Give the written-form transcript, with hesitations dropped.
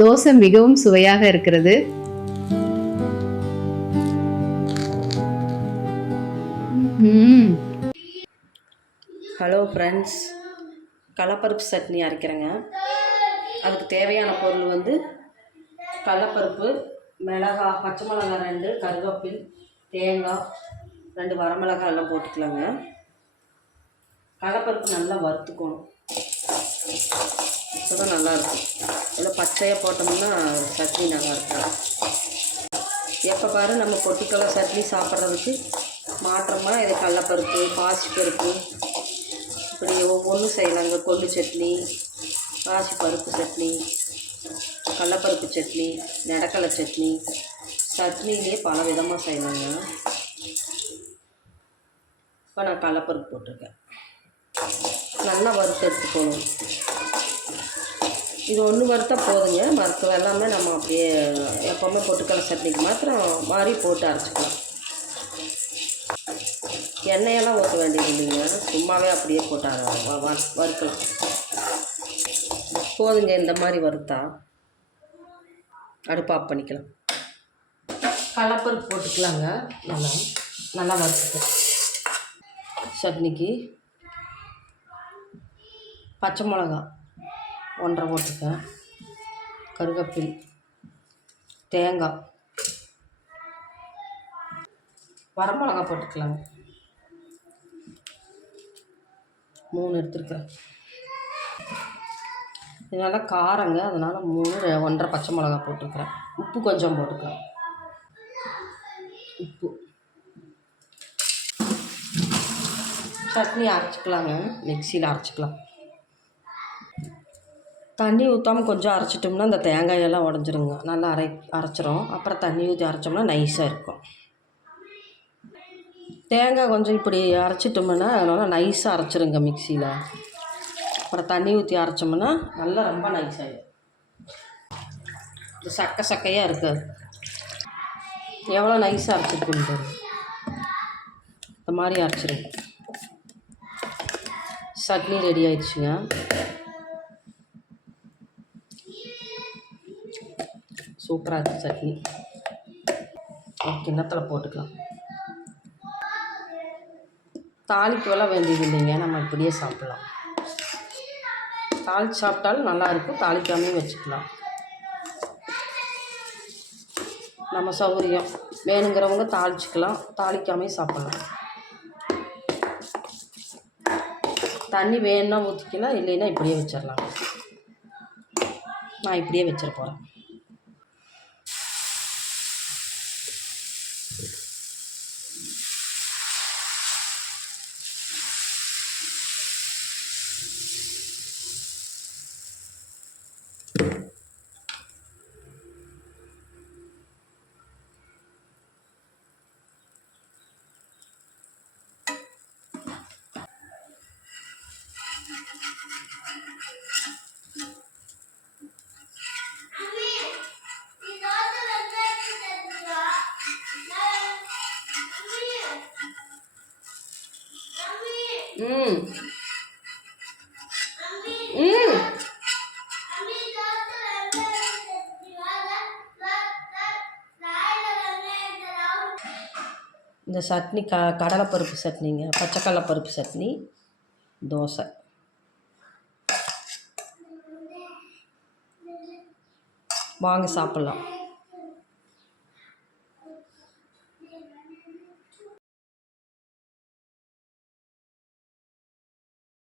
தோசை மிகவும் சுவையாக இருக்கிறது. ஹலோ ஃப்ரெண்ட்ஸ், கடலைப்பருப்பு சட்னி அரைக்கிறேங்க. அதுக்கு தேவையான பொருள் வந்து கடலைப்பருப்பு, மிளகாய், பச்சை மிளகாய் 2, கருவேப்பில், தேங்காய் 2 வரமிளகாய் எல்லாம் போட்டுக்கலாங்க. கடலைப்பருப்பு நல்லா வறுத்துக்கணும், இப்போ தான் நல்லாயிருக்கும். இல்லை பச்சையாக போட்டோம்னா சட்னி நல்லாயிருக்கும். எப்போ பாரு நம்ம பொட்டுக்கடலை சட்னி சாப்பிட்றதுக்கு மாற்றமாக இது கடலைப்பருப்பு, பாசிப்பருப்பு இப்படி ஒவ்வொன்றும் செய்யலாங்க. கொள்ளு சட்னி, பாசிப்பருப்பு சட்னி, கடலைப்பருப்பு சட்னி, நெடக்கடலை சட்னி, சட்னிலேயே பல விதமாக செய்யலாங்க. இப்போ நான் கடலைப்பருப்பு போட்டிருக்கேன். நல்லா வறுத்து எடுத்துக்கணும். இது ஒன்று வறுத்தா போதுங்க. மற்ற எல்லாமே நம்ம அப்படியே எப்போவுமே பொட்டுக்கடலை சட்னிக்கு மாத்திரம் மாதிரி போட்டு அரைச்சிக்கலாம். எண்ணெயெல்லாம் ஊற்ற வேண்டியது இல்லைங்க, சும்மாவே அப்படியே போட்டு வறுக்கலாம் போதுங்க. இந்த மாதிரி வறுத்தா அடுப்பு ஆஃப் பண்ணிக்கலாம். கடலைப்பருப்பு போட்டுக்கலாங்க. நல்லா வறுத்துட்டு சட்னிக்கு பச்சை மிளகா 1.5 போட்டுருக்கேன், கருவேப்பில், தேங்காய், வரமிளகா போட்டுக்கலாங்க. 3 எடுத்துருக்கேன். இது நல்லா காரங்க, அதனால் 3 1.5 பச்சை மிளகா போட்டுருக்குறேன். உப்பு கொஞ்சம் போட்டுக்கலாம். உப்பு சட்னி அரைச்சிக்கலாங்க, மிக்சியில் அரைச்சிக்கலாம். தண்ணி ஊற்றாமல் கொஞ்சம் அரைச்சிட்டோம்னா இந்த தேங்காயெல்லாம் உடஞ்சிருங்க. நல்லா அரைச்சிரும். அப்புறம் தண்ணி ஊற்றி அரைச்சோம்னா நைஸாக இருக்கும். தேங்காய் கொஞ்சம் இப்படி அரைச்சிட்டோம்னா அதனால் நைஸாக அரைச்சிருங்க மிக்சியில். அப்புறம் தண்ணி ஊற்றி அரைச்சோம்னா நல்லா ரொம்ப நைஸாகிடும். இது சக்கையாக இருக்காது. எவ்வளோ நைஸாக அரைச்சிருக்குன்னு பாருங்க. இந்த மாதிரி அரைச்சிருங்க. சட்னி ரெடி ஆயிடுச்சுங்க. சூப்பராக இருக்குது சட்னி. கிண்ணத்தில் போட்டுக்கலாம். தாளிக்கெல்லாம் வேண்டியது இல்லைங்க, நம்ம இப்படியே சாப்பிட்லாம். தாளித்து சாப்பிட்டாலும் நல்லாயிருக்கும், தாளிக்காமையும் வச்சுக்கலாம். நம்ம சௌகரியம், வேணுங்கிறவங்க தாளிச்சிக்கலாம், தாளிக்காமையும் சாப்பிட்லாம். தண்ணி வேணுன்னா ஊற்றிக்கலாம், இல்லைன்னா இப்படியே வச்சிடலாம். நான் இப்படியே வச்சிட போகிறேன். இந்த சட்னி கடலைப்பருப்பு சட்னிங்க, பச்சைக்கடலைப்பருப்பு சட்னி, தோசை. வாங்க சாப்பிட்லாம்.